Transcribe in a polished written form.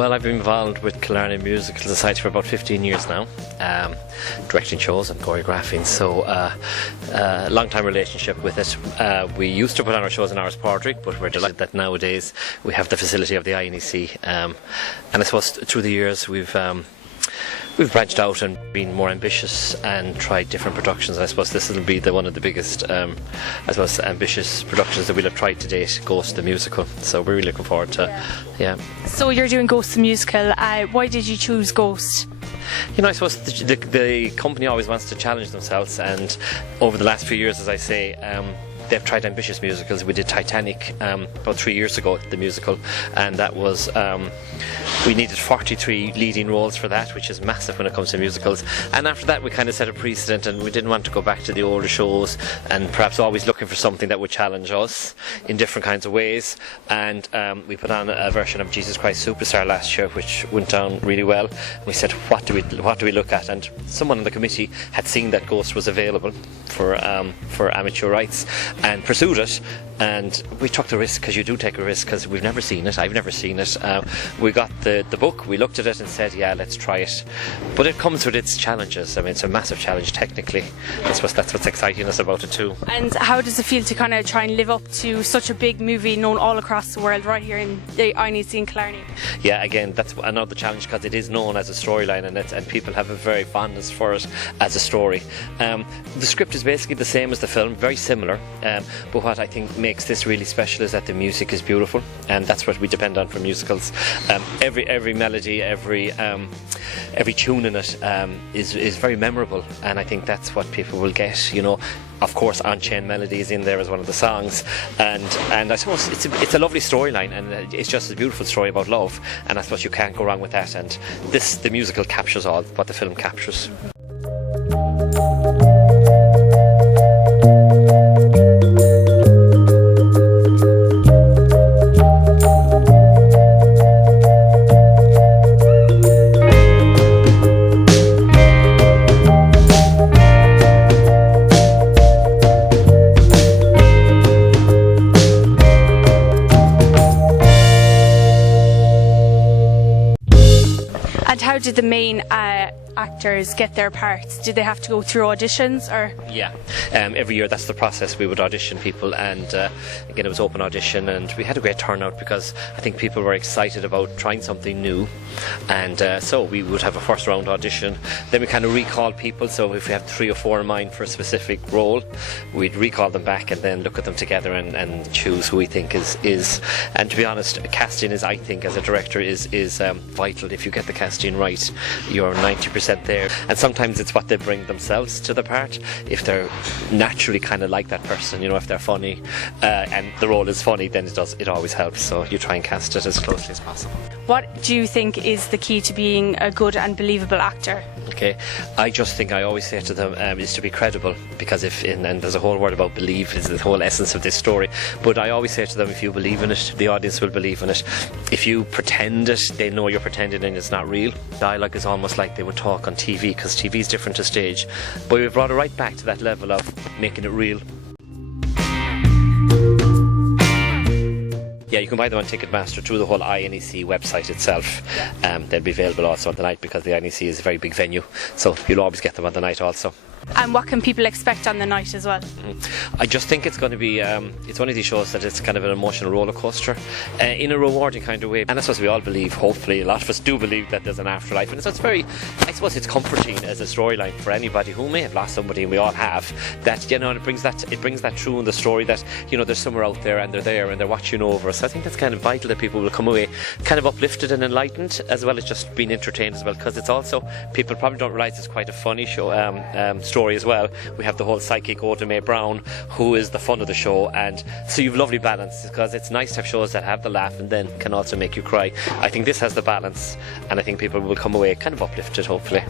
Well, I've been involved with Killarney Musical Society for about 15 years now, directing shows and choreographing, so long time relationship with it. We used to put on our shows in Irish Poetry, but we're delighted that nowadays we have the facility of the INEC, and I suppose through the years we've branched out and been more ambitious and tried different productions. I suppose this will be one of the biggest, ambitious productions that we'll have tried to date, Ghost the Musical. So we're really looking forward to, yeah. So you're doing Ghost the Musical. Why did you choose Ghost? You know, I suppose the company always wants to challenge themselves, and over the last few years, as I say, they've tried ambitious musicals. We did Titanic about 3 years ago, the musical, and that was we needed 43 leading roles for that, which is massive when it comes to musicals. And after that, we kind of set a precedent, and we didn't want to go back to the older shows, and perhaps always looking for something that would challenge us in different kinds of ways. And we put on a version of Jesus Christ Superstar last year, which went down really well. We said, what do we look at? And someone on the committee had seen that Ghost was available for amateur rights and pursued it, and we took the risk, because you do take a risk, because we've never seen it. I've never seen it. We got the book, we looked at it and said, yeah, let's try it. But it comes with its challenges. I mean, it's a massive challenge technically. That's what's exciting us about it too. And how does it feel to kind of try and live up to such a big movie known all across the world, right here in the INEC in Killarney? Yeah, again, that's another challenge, because it is known as a storyline, and people have a very fondness for it as a story. The script is basically the same as the film, very similar, but what I think makes this really special is that the music is beautiful, and that's what we depend on for musicals. Every melody, every tune in it is very memorable, and I think that's what people will get. You know, of course, On-Chain Melody is in there as one of the songs, and I suppose it's a lovely storyline, and it's just a beautiful story about love, and I suppose you can't go wrong with that. And the musical captures all what the film captures. And how did the main actors get their parts? Did they have to go through auditions, or? Yeah, every year that's the process. We would audition people, and again, it was open audition, and we had a great turnout, because I think people were excited about trying something new. And so we would have a first round audition, then we kind of recall people. So if we have 3 or 4 in mind for a specific role, we'd recall them back and then look at them together and choose who we think is. And to be honest, casting is, I think, as a director, is vital. If you get the casting right, you're 90% there. And sometimes it's what they bring themselves to the part. If they're naturally kind of like that person, you know, if they're funny and the role is funny, then it always helps. So you try and cast it as closely as possible. What do you think is the key to being a good and believable actor? Okay, I just think I always say to them is to be credible, because and there's a whole word about believe, is the whole essence of this story. But I always say to them, if you believe in it, the audience will believe in it. If you pretend it, they know you're pretending and it's not real. Dialogue is almost like they would talk on TV, because TV is different to stage. But we've brought it right back to that level of making it real. Yeah, you can buy them on Ticketmaster through the whole INEC website itself. They'll be available also on the night, because the INEC is a very big venue, so you'll always get them on the night also. And what can people expect on the night as well? I just think it's going to be, it's one of these shows that it's kind of an emotional roller coaster in a rewarding kind of way. And I suppose we all believe, hopefully, a lot of us do believe that there's an afterlife. And so it's very, I suppose it's comforting as a storyline for anybody who may have lost somebody, and we all have, that, you know, it brings that true in the story, that, you know, there's somewhere out there and they're there and they're watching over us. So I think that's kind of vital, that people will come away kind of uplifted and enlightened, as well as just being entertained as well, because it's also, people probably don't realise it's quite a funny show, story as well. We have the whole psychic Oda Mae Brown, who is the fun of the show, and so you've lovely balance, because it's nice to have shows that have the laugh and then can also make you cry. I think this has the balance, and I think people will come away kind of uplifted, hopefully.